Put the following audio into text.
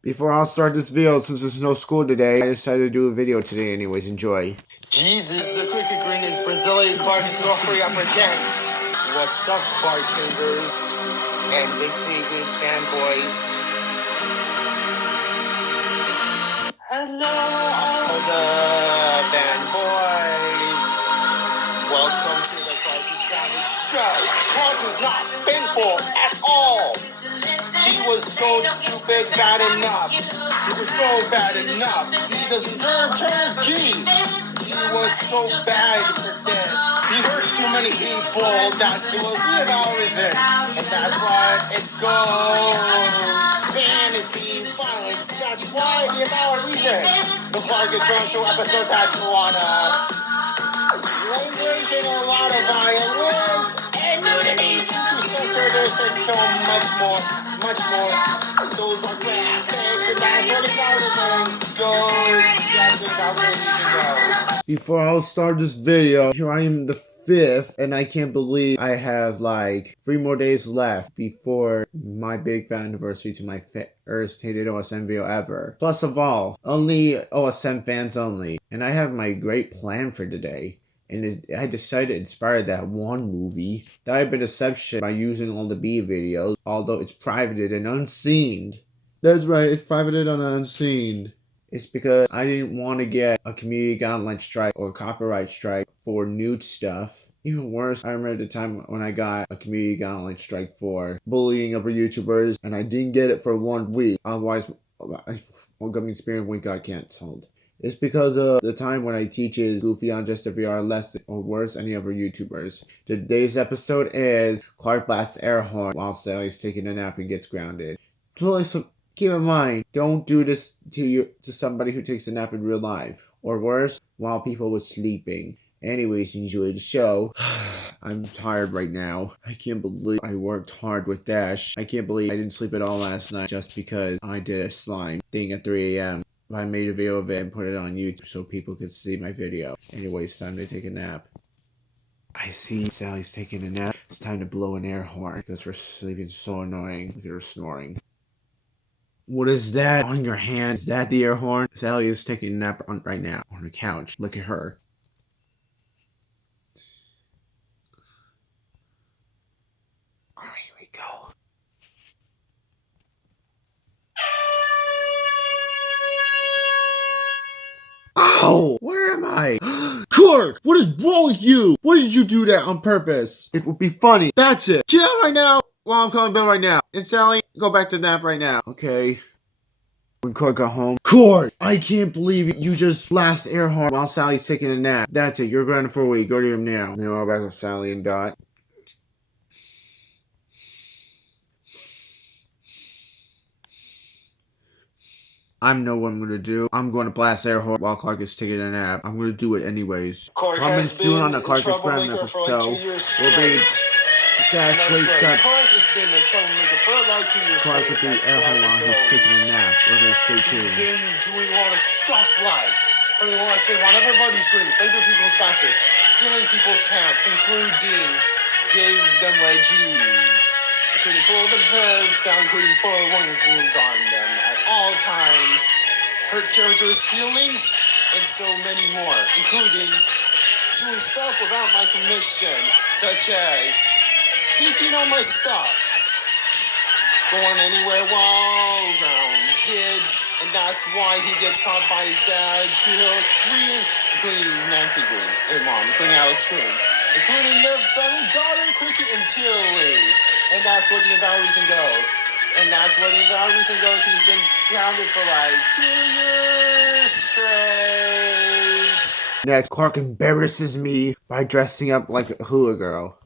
Before I'll start this video, since there's no school today, I decided to do a video today anyways. Enjoy. Jesus, the cricket green is Brazilian Clark is North Korea presents. What's up, bartenders and Big City Green fanboys? Hello, all the fanboys. Welcome to the Clarky Savage Show. Clark was not thankful at all. He was so stupid, bad enough. He was so bad enough. He deserved turkey. He was so bad for this. He hurts too many people. That's the most reason. And that's what it goes. Fantasy violence. That's why the reason. The Clark is going to episode Tatsuana. Language and a lot of violence and nudity to censor this and so much more. Those are graphics and that's what it's out of them. That's about where we can go. Before I'll start this video, here I am the 5th, and I can't believe I have like 3 more days left before my big anniversary to my first hated OSM video ever. Plus of all, only OSM fans only. And I have my great plan for today. And I decided to inspire that one movie that I've been deception by using all the B videos, although it's privated and unseen. That's right, it's privated and unseen. It's because I didn't want to get a community guideline strike or copyright strike for nude stuff. Even worse, I remember the time when I got a community guideline strike for bullying other YouTubers, and I didn't get it for 1 week. Otherwise, Homecoming Spirit Week got canceled. It's because of the time when I teaches Goofy on Just a VR lesson, or worse, any other YouTubers. Today's episode is Clark blasts air horn while Sally's taking a nap and gets grounded. Please keep in mind, don't do this to somebody who takes a nap in real life, or worse, while people were sleeping. Anyways, enjoy the show. I'm tired right now. I can't believe I worked hard with Dash. I can't believe I didn't sleep at all last night just because I did a slime thing at 3 a.m. I made a video of it and put it on YouTube so people could see my video. Anyways, time to take a nap. I see Sally's taking a nap. It's time to blow an air horn because her sleeping so annoying. Look at her snoring. What is that on your hand? Is that the air horn? Sally is taking a nap right now on the couch. Look at her. Alright, here we go. Ow! Where am I? Clark! What is wrong with you? Why did you do that on purpose? It would be funny. That's it. Chill right now while I'm calling Bill right now. And Sally, go back to nap right now. Okay. When Clark got home. Clark! I can't believe you just blast air horn while Sally's taking a nap. That's it. You're grounded for a week. Go to him now. Now back with Sally and Dot. I know what I'm gonna do. I'm going to blast air horn while Clark is taking a nap. I'm gonna do it anyways. Clark Coming has soon been on the Clark a Experiment troublemaker for show. like 2 years Will be straight. Dash wakes up. Clark has been a troublemaker for like 2 years Clark straight. with the air horn while he's taking a nap. We're gonna stay tuned. He's been doing a lot of stuff like putting on on everybody's drink, paper people's glasses, stealing people's hats, including gave them wedgies, including pull them heads down, including pull wounds on them at all times, hurt characters' feelings, and so many more, including doing stuff without my permission, such as peeking on my stuff, going anywhere while grounded, and that's why he gets caught by his dad, Green, including Nancy Green, her mom, including Alice Green, including their family daughter, Cricket and Tilly, and that's what the about reason goes. And that's what the about reason goes. He's been grounded for like 2 years straight. Next, Clark embarrasses me by dressing up like a hula girl.